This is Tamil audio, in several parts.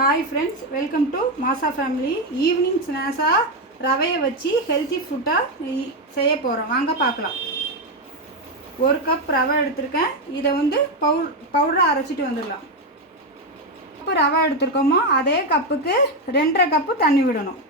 ஹாய் ஃப்ரெண்ட்ஸ், வெல்கம் டு மாசா ஃபேமிலி. ஈவினிங் ஸ்நாக்ஸாக ரவையை வச்சு ஹெல்த்தி ஃபுட்டாக செய்ய போகிறோம். வாங்க பார்க்கலாம். 1 கப் ரவை எடுத்திருக்கேன். இதை பவுடரை அரைச்சிட்டு வந்துடலாம். கப்பு ரவை எடுத்துருக்கோமோ அதே கப்புக்கு 2.5 கப்பு தண்ணி விடணும்.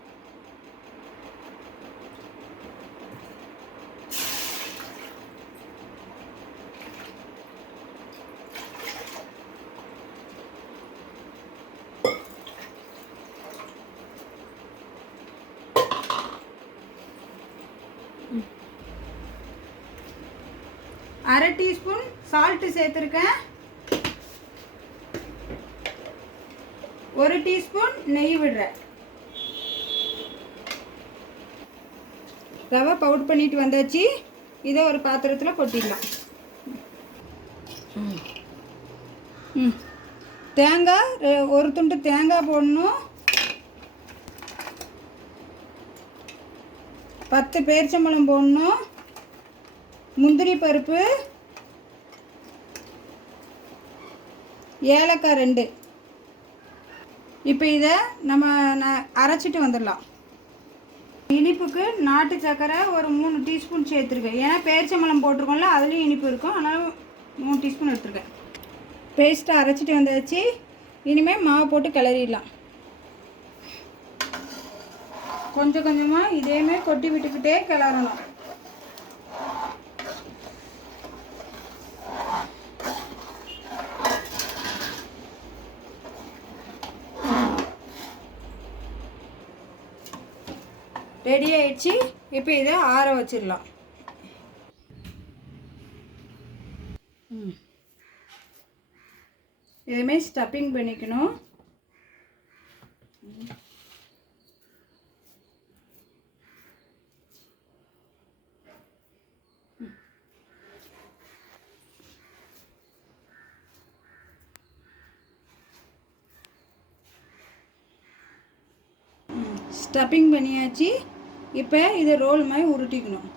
அரை டீஸ்பூன் சால்ட்டு சேர்த்துருக்கேன். 1 டீஸ்பூன் நெய் விடுறேன். ரவை பவுடர் பண்ணிட்டு வந்தாச்சு. இதை ஒரு பாத்திரத்தில் கொட்டிடலாம். தேங்காய், ஒரு துண்டு தேங்காய் போடணும். 10 பேரிச்சம்பழம் போடணும். முந்திரி பருப்பு, ஏலக்காய் 2. இப்போ இதை நம்ம அரைச்சிட்டு வந்துடலாம். இனிப்புக்கு நாட்டு சர்க்கரை ஒரு 3 டீஸ்பூன் சேர்த்துருக்கேன். ஏன்னா பேரிச்சம்பழம் போட்டிருக்கோம்ல, அதுலேயும் இனிப்பு இருக்கும். அதனால் 3 டீஸ்பூன் எடுத்துருக்கேன். பேஸ்ட்டை அரைச்சிட்டு வந்தாச்சு. இனிமேல் மாவு போட்டு கிளறிடலாம். கொஞ்சம் கொஞ்சமாக இதேமாதிரி கொட்டி விட்டுக்கிட்டே கிளறணும். ரெடி ஆயிடுச்சு. இப்போ இதை ஆற வச்சிடலாம். இதுமாரி ஸ்டஃபிங் பண்ணிக்கணும். ஸ்டஃபிங் பண்ணியாச்சு. இப்போ இதை ரோல் மாதிரி உருட்டிக்கணும்.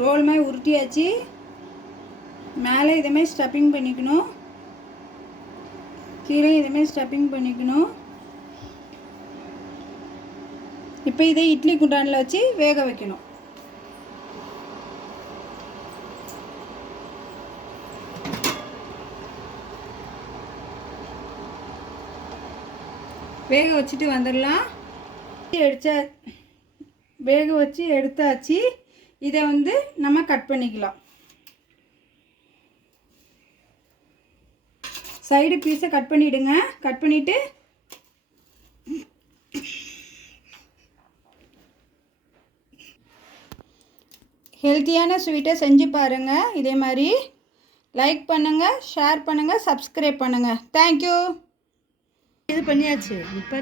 ரோல் மாதிரி உருட்டியாச்சு. மேலே இதேமாதிரி ஸ்டஃபிங் பண்ணிக்கணும். கீழே இதுமாரி ஸ்டஃபிங் பண்ணிக்கணும். இப்போ இதை இட்லி குண்டானில் வச்சு வேக வைக்கணும். வேக வச்சுட்டு வந்துடலாம். வேக வச்சு எடுத்தாச்சு. இதை நம்ம கட் பண்ணிக்கலாம். சைடு பீஸை கட் பண்ணிவிடுங்க. கட் பண்ணிவிட்டு ஹெல்த்தியான ஸ்வீட்டை செஞ்சு பாருங்கள். இதே மாதிரி லைக் பண்ணுங்கள், ஷேர் பண்ணுங்கள், சப்ஸ்கிரைப் பண்ணுங்கள். தேங்க்யூ. இது பண்ணியாச்சு. இப்போ